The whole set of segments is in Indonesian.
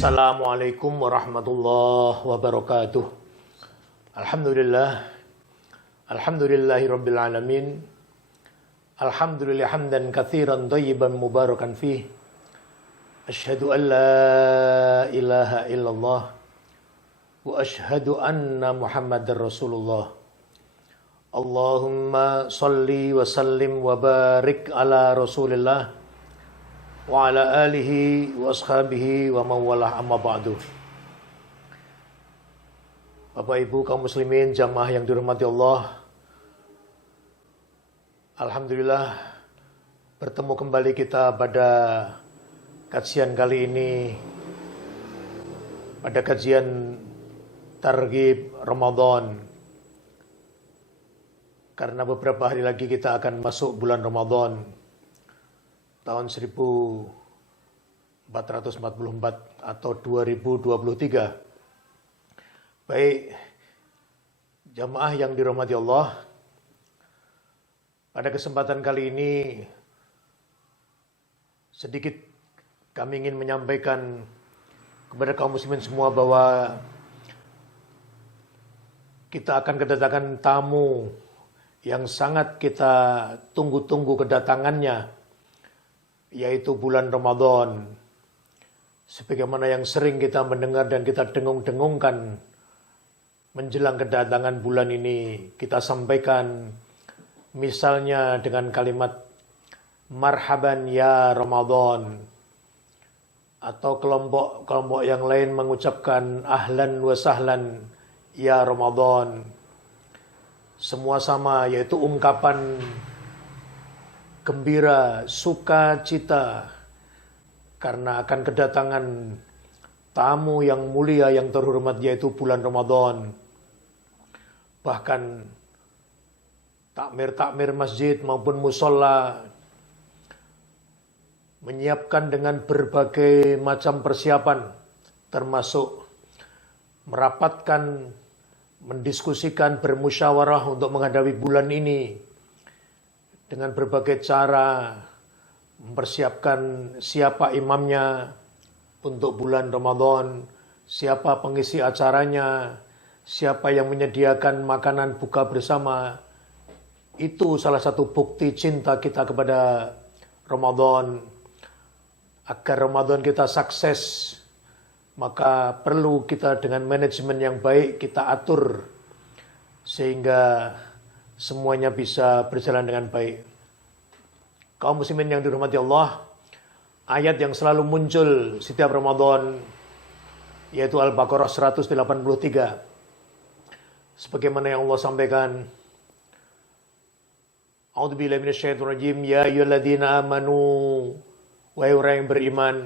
Assalamualaikum warahmatullahi wabarakatuh. Alhamdulillah. Alhamdulillahirabbil alamin. Alhamdulillah hamdan katsiran thayyiban mubarakan fih. Asyhadu an la ilaha illallah wa asyhadu anna Muhammadar Rasulullah. Allahumma salli wa sallim wa barik ala Rasulillah wa ala alihi wa ashabihi wa mawalah amma ba'du. Bapak Ibu kaum muslimin jamaah yang dirahmati Allah, alhamdulillah bertemu kembali kita pada kajian kali ini, pada kajian Targhib Ramadan. Karena beberapa hari lagi kita akan masuk bulan Ramadan tahun 1444 atau 2023. Baik, jamaah yang dirahmati Allah, pada kesempatan kali ini sedikit kami ingin menyampaikan kepada kaum muslimin semua bahwa kita akan kedatangan tamu yang sangat kita tunggu-tunggu kedatangannya, yaitu bulan Ramadan. Sebagaimana yang sering kita mendengar dan kita dengung-dengungkan menjelang kedatangan bulan ini, kita sampaikan misalnya dengan kalimat marhaban ya Ramadan, atau kelompok yang lain mengucapkan ahlan wa sahlan ya Ramadan. Semua sama, yaitu ungkapan gembira, sukacita karena akan kedatangan tamu yang mulia yang terhormat, yaitu bulan Ramadan. Bahkan takmir masjid maupun musola menyiapkan dengan berbagai macam persiapan, termasuk merapatkan, mendiskusikan, bermusyawarah untuk menghadapi bulan ini dengan berbagai cara, mempersiapkan siapa imamnya untuk bulan Ramadan, siapa pengisi acaranya, siapa yang menyediakan makanan buka bersama. Itu salah satu bukti cinta kita kepada Ramadan. Agar Ramadan kita sukses, maka perlu kita dengan manajemen yang baik kita atur sehingga semuanya bisa berjalan dengan baik. Kaum muslimin yang dirahmati Allah, ayat yang selalu muncul setiap Ramadan yaitu Al-Baqarah 183. Sebagaimana yang Allah sampaikan, A'udzubillahi minasyaitonirrajim, ya ayyuhalladzina amanu, wahai orang yang beriman,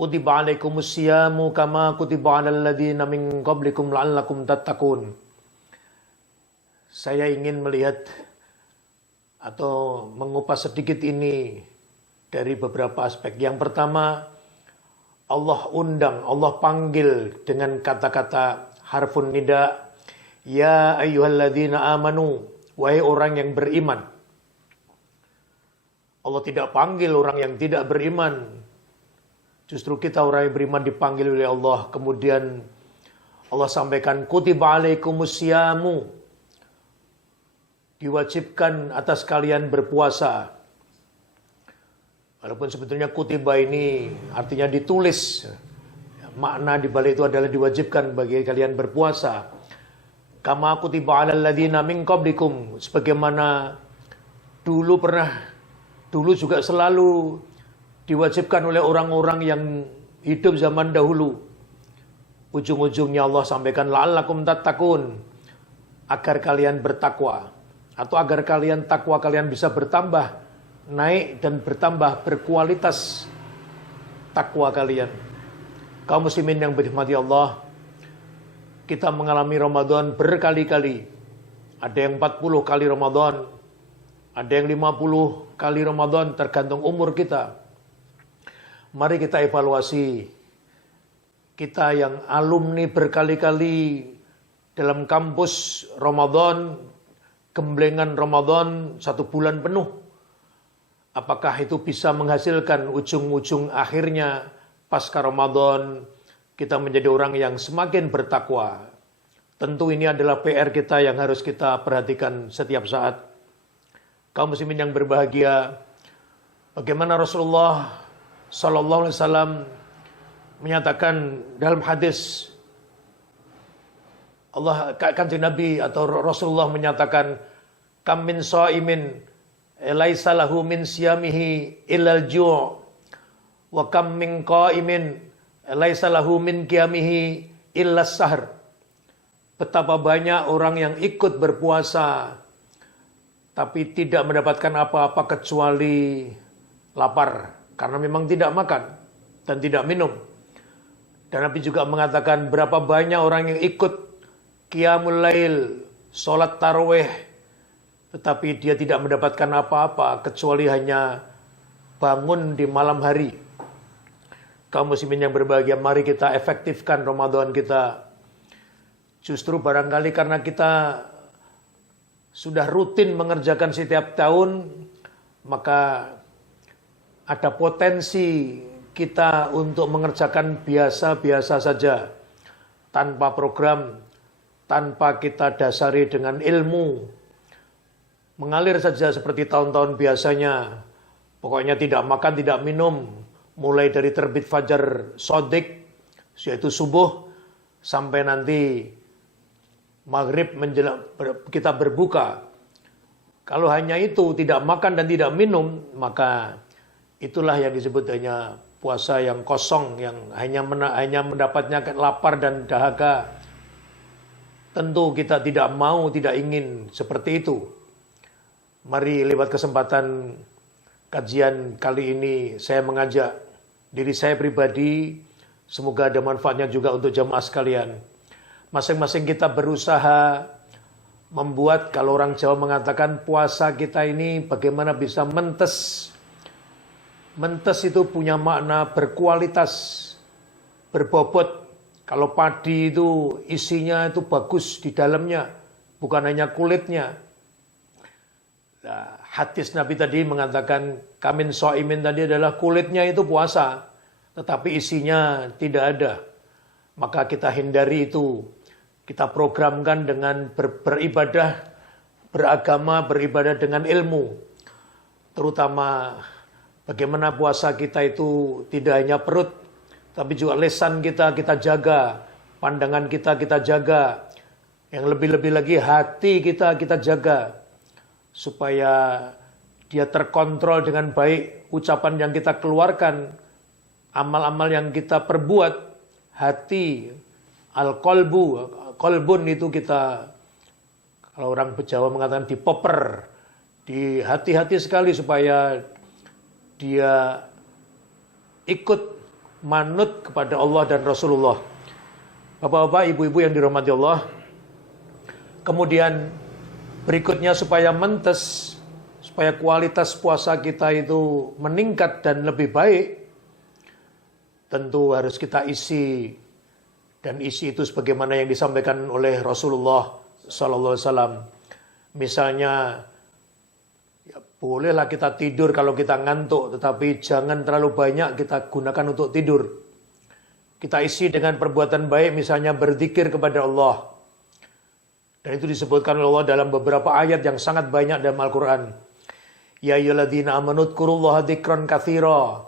kutiba alaikumusyamu kama kutiba alal ladzina min qablikum la'allakum tattaqun. Saya ingin melihat atau mengupas sedikit ini dari beberapa aspek. Yang pertama, Allah undang, Allah panggil dengan kata-kata harfun nida, ya ayyuhalladzina amanu, wahai orang yang beriman. Allah tidak panggil orang yang tidak beriman. Justru kita orang yang beriman dipanggil oleh Allah. Kemudian Allah sampaikan kutiba alaikumusyamu, diwajibkan atas kalian berpuasa. Walaupun sebetulnya kutiba ini artinya ditulis, makna di balik itu adalah diwajibkan bagi kalian berpuasa. Kama kutiba alal ladzina min qablikum, sebagaimana dulu juga selalu diwajibkan oleh orang-orang yang hidup zaman dahulu. Ujung-ujungnya Allah sampaikan la'allakum tattaqun, agar kalian bertakwa, atau agar kalian takwa kalian bisa bertambah, naik dan bertambah berkualitas takwa kalian. Kaum muslimin yang dirahmati Allah, kita mengalami Ramadan berkali-kali. Ada yang 40 kali Ramadan, ada yang 50 kali Ramadan, tergantung umur kita. Mari kita evaluasi. Kita yang alumni berkali-kali dalam kampus Ramadan, gemblengan Ramadan 1 bulan penuh, apakah itu bisa menghasilkan ujung-ujung akhirnya pasca Ramadan kita menjadi orang yang semakin bertakwa. Tentu ini adalah PR kita yang harus kita perhatikan setiap saat. Kaum muslimin yang berbahagia, bagaimana Rasulullah Sallallahu Alaihi Wasallam menyatakan dalam hadis, Kanjeng Nabi atau Rasulullah menyatakan, kam min shaimin laisa lahu min siyamihi illal ju' wa kam min qaimin laisa lahu min qiyamihi illas sahr. Betapa banyak orang yang ikut berpuasa tapi tidak mendapatkan apa-apa kecuali lapar, karena memang tidak makan dan tidak minum. Dan Nabi juga mengatakan berapa banyak orang yang ikut qiyamul lail, sholat tarawih, tetapi dia tidak mendapatkan apa-apa kecuali hanya bangun di malam hari. Kaum muslimin yang berbahagia, mari kita efektifkan Ramadan kita. Justru barangkali karena kita sudah rutin mengerjakan setiap tahun, maka ada potensi kita untuk mengerjakan biasa-biasa saja, tanpa program, tanpa kita dasari dengan ilmu. Mengalir saja seperti tahun-tahun biasanya. Pokoknya tidak makan, tidak minum. Mulai dari terbit fajar sodik, yaitu subuh, sampai nanti maghrib menjelang kita berbuka. Kalau hanya itu, tidak makan dan tidak minum, maka itulah yang disebut hanya puasa yang kosong, yang hanya mendapatnya lapar dan dahaga. Tentu kita tidak mau, tidak ingin seperti itu. Mari lewat kesempatan kajian kali ini saya mengajak diri saya pribadi, semoga ada manfaatnya juga untuk jamaah sekalian. Masing-masing kita berusaha membuat, kalau orang Jawa mengatakan puasa kita ini bagaimana bisa mentes. Mentes itu punya makna berkualitas, berbobot. Kalau padi itu isinya itu bagus di dalamnya, bukan hanya kulitnya. Nah, hadis Nabi tadi mengatakan kamin shaimin tadi adalah kulitnya itu puasa, tetapi isinya tidak ada. Maka kita hindari itu. Kita programkan dengan beribadah, beragama, beribadah dengan ilmu. Terutama bagaimana puasa kita itu tidak hanya perut, tapi juga lisan kita jaga, pandangan kita jaga, yang lebih-lebih lagi hati kita jaga, supaya dia terkontrol dengan baik, ucapan yang kita keluarkan, amal-amal yang kita perbuat, hati, kolbun itu kita, kalau orang Jawa mengatakan dipoper, di hati-hati sekali supaya dia ikut manut kepada Allah dan Rasulullah. Bapak-bapak, ibu-ibu yang dirahmati Allah. Kemudian berikutnya supaya mentes, supaya kualitas puasa kita itu meningkat dan lebih baik, tentu harus kita isi, dan isi itu sebagaimana yang disampaikan oleh Rasulullah Sallallahu Alaihi Wasallam. Misalnya, ya bolehlah kita tidur kalau kita ngantuk, tetapi jangan terlalu banyak kita gunakan untuk tidur. Kita isi dengan perbuatan baik, misalnya berzikir kepada Allah. Dan itu disebutkan oleh Allah dalam beberapa ayat yang sangat banyak dalam Al-Quran. Ya ayyuhalladzina amanu dzkurullaha dzikran katsira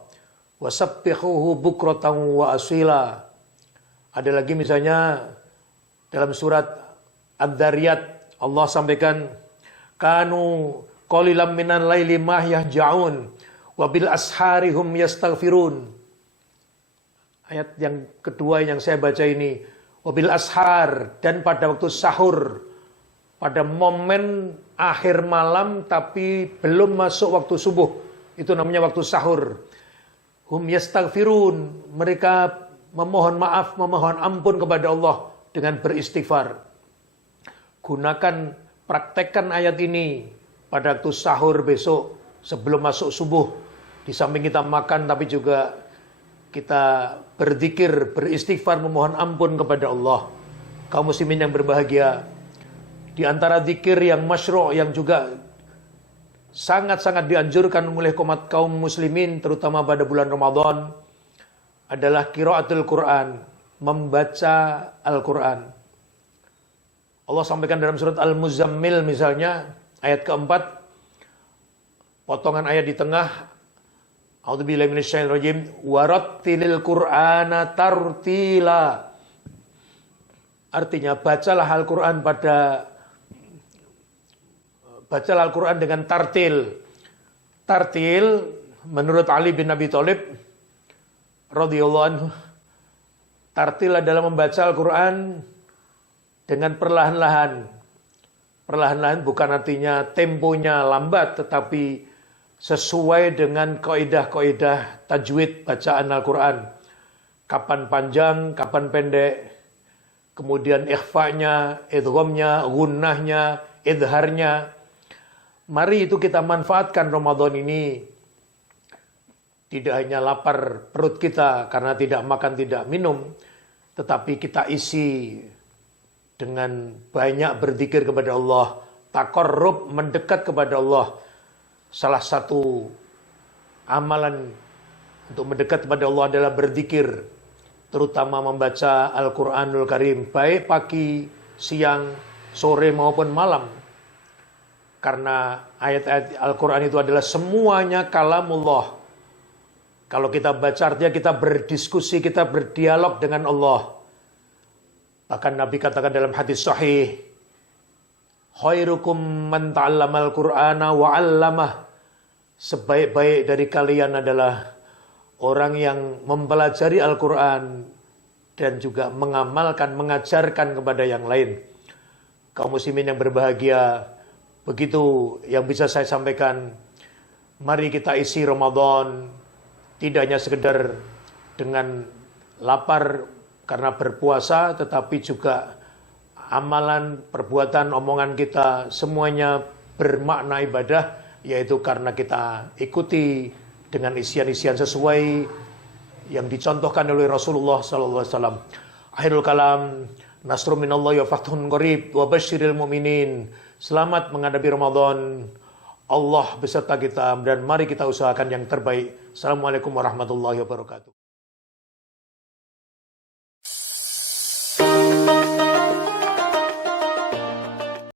wasabbihuhu bukratan wa asila. Ada lagi misalnya dalam surat Ad-Dzariyat Allah sampaikan kanu qalilan minal laili ma yahja'un wa bil asharihum yastaghfirun. Ayat yang kedua yang saya baca ini, wabil ashar, dan pada waktu sahur, pada momen akhir malam tapi belum masuk waktu subuh, itu namanya waktu sahur. Hum yastaghfirun, mereka memohon maaf, memohon ampun kepada Allah dengan beristighfar. Gunakan, praktekkan ayat ini pada waktu sahur besok sebelum masuk subuh. Di samping kita makan tapi juga kita berzikir, beristighfar, memohon ampun kepada Allah. Kaum muslimin yang berbahagia, di antara zikir yang masyru' yang juga sangat-sangat dianjurkan oleh kaum muslimin terutama pada bulan Ramadan adalah qiraatul Quran, membaca Al-Quran. Allah sampaikan dalam surat Al-Muzammil misalnya, ayat keempat, potongan ayat di tengah, A'udzubillahi minasyaitonirrajim, warattilil Qur'ana tartila. Artinya bacalah Al-Quran dengan tartil. Tartil menurut Ali bin Abi Thalib radhiyallahu anhu, tartil adalah membaca Al-Quran dengan perlahan-lahan. Perlahan-lahan bukan artinya temponya lambat, tetapi sesuai dengan kaidah-kaidah tajwid bacaan Al-Quran. Kapan panjang, kapan pendek, kemudian ikhfa'nya, idghamnya, gunnahnya, idharnya. Mari itu kita manfaatkan Ramadan ini. Tidak hanya lapar perut kita karena tidak makan, tidak minum, tetapi kita isi dengan banyak berzikir kepada Allah, taqarrub, mendekat kepada Allah. Salah satu amalan untuk mendekat kepada Allah adalah berzikir, terutama membaca Al-Quranul Karim, baik pagi, siang, sore maupun malam. Karena ayat-ayat Al-Quran itu adalah semuanya kalamullah. Kalau kita baca artinya kita berdiskusi, kita berdialog dengan Allah. Bahkan Nabi katakan dalam hadis sahih, khairukum man ta'allamal Qur'ana wa 'allamah. Sebaik-baik dari kalian adalah orang yang mempelajari Al-Quran dan juga mengamalkan, mengajarkan kepada yang lain. Kaum muslimin yang berbahagia, begitu yang bisa saya sampaikan. Mari kita isi Ramadan tidak hanya sekedar dengan lapar karena berpuasa, tetapi juga amalan, perbuatan, omongan kita semuanya bermakna ibadah, yaitu karena kita ikuti dengan isian-isian sesuai yang dicontohkan oleh Rasulullah SAW. Akhirul kalam, nasrun minallahi wa fathun qarib wa basyiril mu'minin. Selamat menghadapi Ramadan. Allah beserta kita dan mari kita usahakan yang terbaik. Assalamualaikum warahmatullahi wabarakatuh.